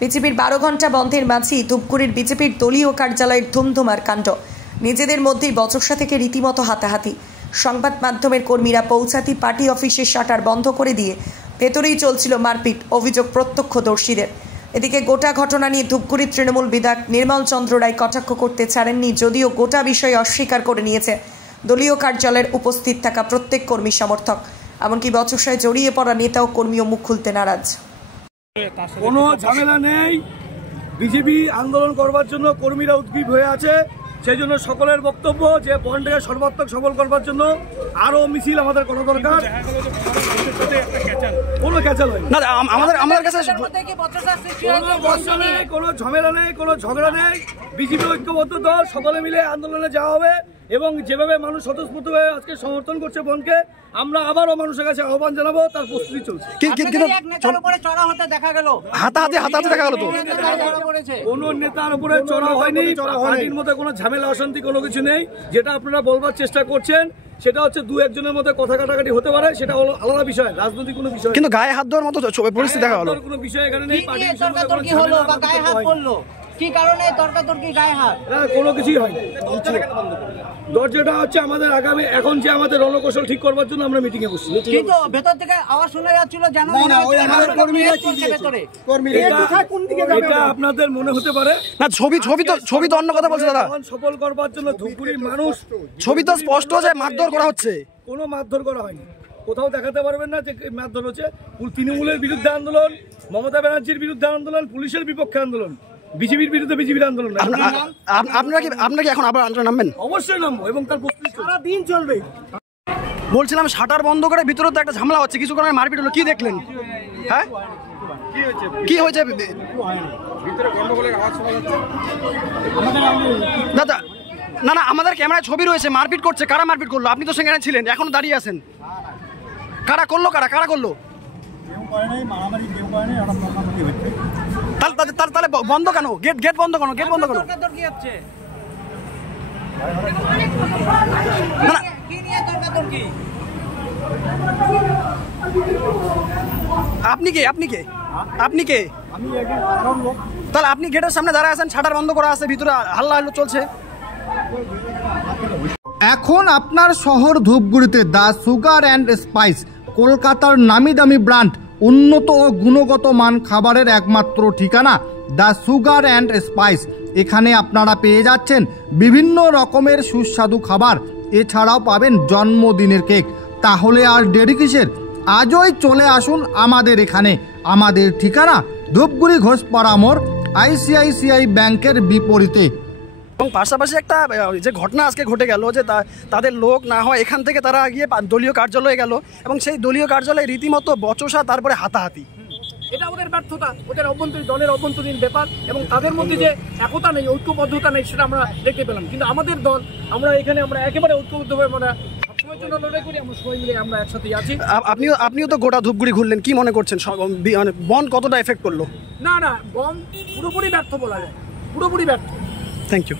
বিজেপির 12 ঘন্টা বন্ধের মাঝেই ধূপগুড়ির বিজেপির দলীয় কার্যালয়ের ধুমধুমার কাণ্ড। নিজেদের মধ্যেই বচসা থেকে রীতিমতো হাতাহাতি। সংবাদ মাধ্যমের কর্মীরা পৌঁছাতি পার্টি অফিসের শাটার বন্ধ করে দিয়ে ভেতরেই চলছিল মারপিট, অভিযোগ প্রত্যক্ষদর্শীদের। এদিকে গোটা ঘটনা নিয়ে ধূপগুড়ির তৃণমূল বিধায়ক নির্মল চন্দ্র রায় কটাক্ষ করতে ছাড়েননি, যদিও গোটা বিষয় অস্বীকার করে নিয়েছে দলীয় কার্যালয়ের উপস্থিত থাকা প্রত্যেক কর্মী সমর্থক। এমনকি বচসায় জড়িয়ে পড়া নেতা ও কর্মীও মুখ খুলতে নারাজ। কোনো ঝামেলা নেই, বিজেপি আন্দোলন করবার জন্য কর্মীরা উদ্গ্রীব হয়ে আছে। সেই জন্য সকলের বক্তব্য যে বনটাকে সর্বাত্মক সফল করবার জন্য আরো মিছিল আমাদের করা দরকার। কোনো ক্যাচাল হয় না, আমাদের কাছে কোনো ঝামেলা নেই, কোনো ঝগড়া নেই। বিজেপি ঐক্যবদ্ধ দল, সকলে মিলে আন্দোলনে যাওয়া হবে এবং যেভাবে মানুষ স্বতঃস্ফূর্তভাবে আজকে সমর্থন করছে বনকে, আমরা আবারও মানুষের কাছে আহ্বান জানাবো, তার প্রস্তুতি চলছে। কোন নেতার উপরে চড়া হয়নি, পার্টির মধ্যে কোনো ঝামেলা অশান্তি কোনো কিছু নেই। যেটা আপনারা বলবার চেষ্টা করছেন সেটা হচ্ছে দু একজনের মধ্যে কথা কাটাকাটি হতে পারে, সেটা হলো আলাদা বিষয়, রাজনৈতিক কোনো বিষয়। কিন্তু গায়ে হাত দেওয়ার মতো পরিস্থিতি দেখা হলো, কোনো বিষয় এখানে নেই। কি কারণে তর্কাতর্কি, গায়ে হাত? কোনো কিছুই হয়নি। দরজাটা হচ্ছে আমাদের আগামী এখন যে আমাদের রণকৌশল ঠিক করবার জন্য আমরা মিটিং এ বসছি। কিন্তু ভেতর থেকে আওয়াজ শোনা যাচ্ছিল, জানো না এটা আপনাদের মনে হতে পারে না। ছবি তো অন্য কথা বলছে দাদা। সফল করবার জন্য ধূপগুড়ির মানুষ, ছবি তো স্পষ্ট যে মারধর করা হচ্ছে। কোনো মারধর করা হয়নি, কোথাও দেখাতে পারবেন না যে মারধর হচ্ছে। তৃণমূলের বিরুদ্ধে আন্দোলন, মমতা ব্যানার্জির বিরুদ্ধে আন্দোলন, পুলিশের বিপক্ষে আন্দোলন, বিজেপির বিরুদ্ধে বিজেপির আন্দোলন। আপনারা কি এখন আবার আন্দোলন নামবেন? অবশ্যই নামবো এবং তার প্রস্তুতি সারা দিন চলবে। বলছিলাম শাটার বন্ধ করে ভিতরে তো একটা ঝামেলা হচ্ছে, কিছু কারণে মারপিট হলো, কি দেখলেন? হ্যাঁ, কি হয়েছে দাদা? না না, আমাদের ক্যামেরায় ছবি রয়েছে, মারপিট করছে। কারা মারপিট করলো? আপনি তো সেখানে ছিলেন, এখনো দাঁড়িয়ে আছেন। কারা করলো? কারা করলো? তাহলে বন্ধ কেন? গেট বন্ধ কেন? গেট বন্ধ কেন? আপনি কে? তাহলে আপনি গেটের সামনে দাঁড়ায় আছেন, শাটার বন্ধ করা আছে, ভিতরে হাল্লা চলছে। এখন আপনার শহর ধূপগুড়িতে দ্য সুগার অ্যান্ড স্পাইস, কলকাতার নামি দামি ব্র্যান্ড, উন্নত ও গুণগত মান খাবারের একমাত্র ঠিকানা দ্য সুগার অ্যান্ড স্পাইস। এখানে আপনারা পেয়ে যাচ্ছেন বিভিন্ন রকমের সুস্বাদু খাবার, এছাড়াও পাবেন জন্মদিনের কেক। তাহলে আর দেরি কিসের? আজই চলে আসুন আমাদের এখানে। আমাদের ঠিকানা ধূপগুড়ি ঘোষপাড়া মোড়, ICICI ব্যাংকের বিপরীতে। এবং পাশাপাশি একটা যে ঘটনা আজকে ঘটে গেল, যে তাদের লোক না হয় এখান থেকে তারা গিয়ে দলীয় কার্যালয়ে গেল এবং সেই দলীয় কার্যালয়ে রীতিমতো বচসা, তারপরে হাতাহাতি। এটা ওদের ব্যর্থতা, ওদের অভ্যন্তরীণ দলের অভ্যন্তরীণ ব্যাপার এবং তাদের মধ্যে যে একতা নেই, ঐক্যবদ্ধতা নেই, সেটা আমরা দেখতে পেলাম। কিন্তু আমাদের দল, আমরা এখানে আমরা একেবারে ঐক্যবদ্ধভাবে আমরা সবসময়ের জন্য লড়াই করি, আমরা সবাই মিলে আমরা একসাথে আছি। আপনিও তো গোটা ধূপগুড়ি ঘুরলেন, কি মনে করছেন বন কতটা এফেক্ট করলো? না, বন পুরোপুরি ব্যর্থ বলা যায়, পুরোপুরি ব্যর্থ। Thank you.